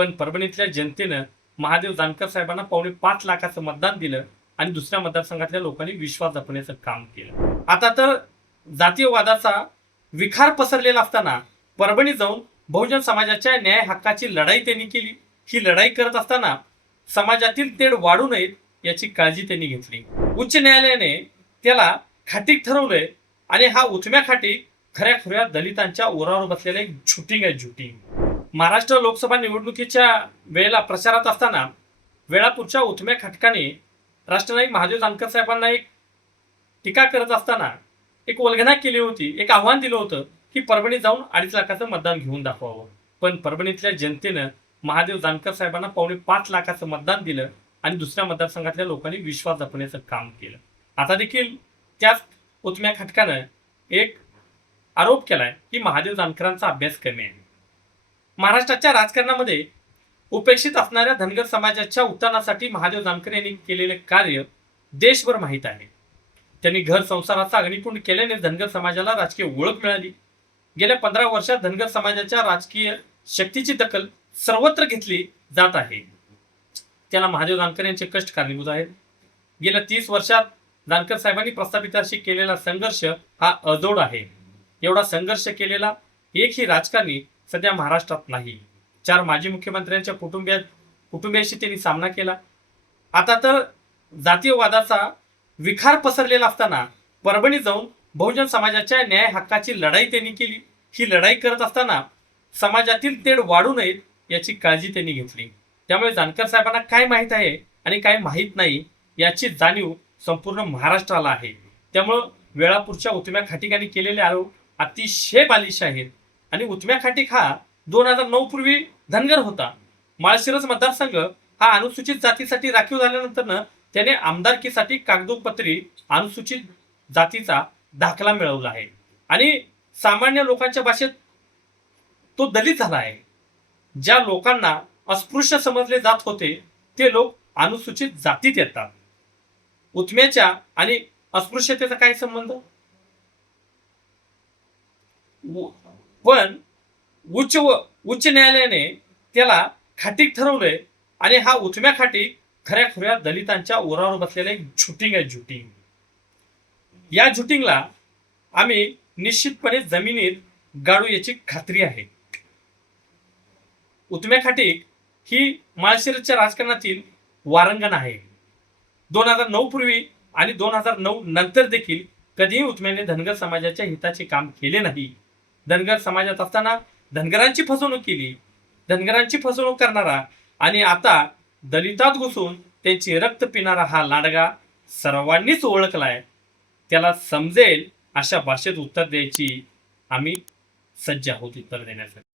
पण परभणीतल्या जनतेनं महादेव जानकर साहेबांना पावणे पाच लाखाचं मतदान दिलं आणि दुसऱ्या मतदारसंघातल्या लोकांनी विश्वास जपण्याचं काम केलं आता तर जातीयवादाचा विखार पसरलेला असताना परभणी जाऊन बहुजन समाजाच्या न्याय हक्काची लढाई त्यांनी केली ही लढाई करत असताना समाजातील तेढ वाढू नयेत याची काळजी त्यांनी घेतली उच्च न्यायालयाने त्याला खाटीक ठरवलंय आणि हा उथम्या खाटीक खऱ्या खुऱ्या दलितांच्या ओरावर बसलेलं एक झुटिंग आहे झुटिंग महाराष्ट्र लोकसभा निवडणुकीच्या वेळेला प्रचारात असताना वेळापूरच्या उथम्या खटकाने राष्ट्रनायक महादेव जानकर साहेबांना एक टीका करत असताना एक वल्गना केली होती एक आव्हान दिलं होतं की परभणीत जाऊन अडीच लाखाचं मतदान घेऊन दाखवावं पण परभणीतल्या जनतेनं महादेव जानकर साहेबांना पावणे पाच लाखाचं मतदान दिलं आणि दुसऱ्या मतदारसंघातल्या लोकांनी विश्वास जपण्याचं काम केलं आता देखील त्याच उथम्या खटकानं एक आरोप केलाय की महादेव जानकरांचा अभ्यास कमी आहे महाराष्ट्राच्या राजकारणामध्ये उपेक्षित असणाऱ्या धनगर समाजाच्या उत्थानासाठी महादेव जानकर यांनी केलेले कार्य देशभर माहीत आहे त्यांनी घर संसाराचा अग्निकुंड केल्याने धनगर समाजाला राजकीय ओळख मिळाली गेल्या पंधरा वर्षात धनगर समाजाच्या राजकीय शक्तीची दखल सर्वत्र घेतली जात आहे त्याला महादेव जानकर यांचे कष्ट कारणीभूत आहेत गेल्या तीस वर्षात जानकर साहेबांनी प्रस्थापितांशी केलेला संघर्ष हा अजोड आहे एवढा संघर्ष केलेला एकही राजकारणी सध्या महाराष्ट्रात नाही चार माजी मुख्यमंत्र्यांच्या कुटुंबिया कुटुंबियाशी त्यांनी सामना केला आता तर जातीयवादाचा विखार पसरलेला असताना परभणी जाऊन बहुजन समाजाच्या न्याय हक्काची लढाई त्यांनी केली ही लढाई करत असताना समाजातील तेढ वाढू नयेत याची काळजी त्यांनी घेतली त्यामुळे जानकर साहेबांना काय माहीत आहे आणि काय माहीत नाही याची जाणीव संपूर्ण महाराष्ट्राला आहे त्यामुळं वेळापूरच्या उतम्या खाटिकांनी केलेले आरोप अतिशय बालिश आहेत आणि उत्म्या खांटिक हा दोन हजार नऊ पूर्वी धनगर होता माळशिरस मतदारसंघ हा अनुसूचित जातीसाठी राखीव झाल्यानंतर त्याने आमदारकीसाठी कागदोपत्री अनुसूचित जातीचा दाखला मिळवला आहे आणि सामान्य लोकांच्या भाषेत तो दलित झाला आहे ज्या लोकांना अस्पृश्य समजले जात होते ते लोक अनुसूचित जातीत येतात उत्म्याच्या आणि अस्पृश्यतेचा काय संबंध पण उच्च व उच्च न्यायालयाने त्याला खाटीक ठरवलंय आणि हा उथम्या खाटीक खऱ्या खुऱ्या दलितांच्या ओरावर बसलेलं एक झुटिंग आहे झुटिंग या झुटिंगला आम्ही निश्चितपणे जमिनीत गाडू याची खात्री आहे उत्म्या खाटीक ही माळशिरच्या राजकारणातील वारंगण आहे दोन हजार नऊ पूर्वी आणि दोन हजार नऊ नंतर देखील कधीही उत्म्याने धनगर समाजाच्या हिताचे काम केले नाही धनगर समाजात असताना धनगरांची फसवणूक केली धनगरांची फसवणूक करणारा आणि आता दलितात घुसून त्यांची रक्त पिणारा हा लाडगा सर्वांनीच ओळखलाय त्याला समजेल अशा भाषेत उत्तर द्यायची आम्ही सज्ज आहोत उत्तर देण्यासाठी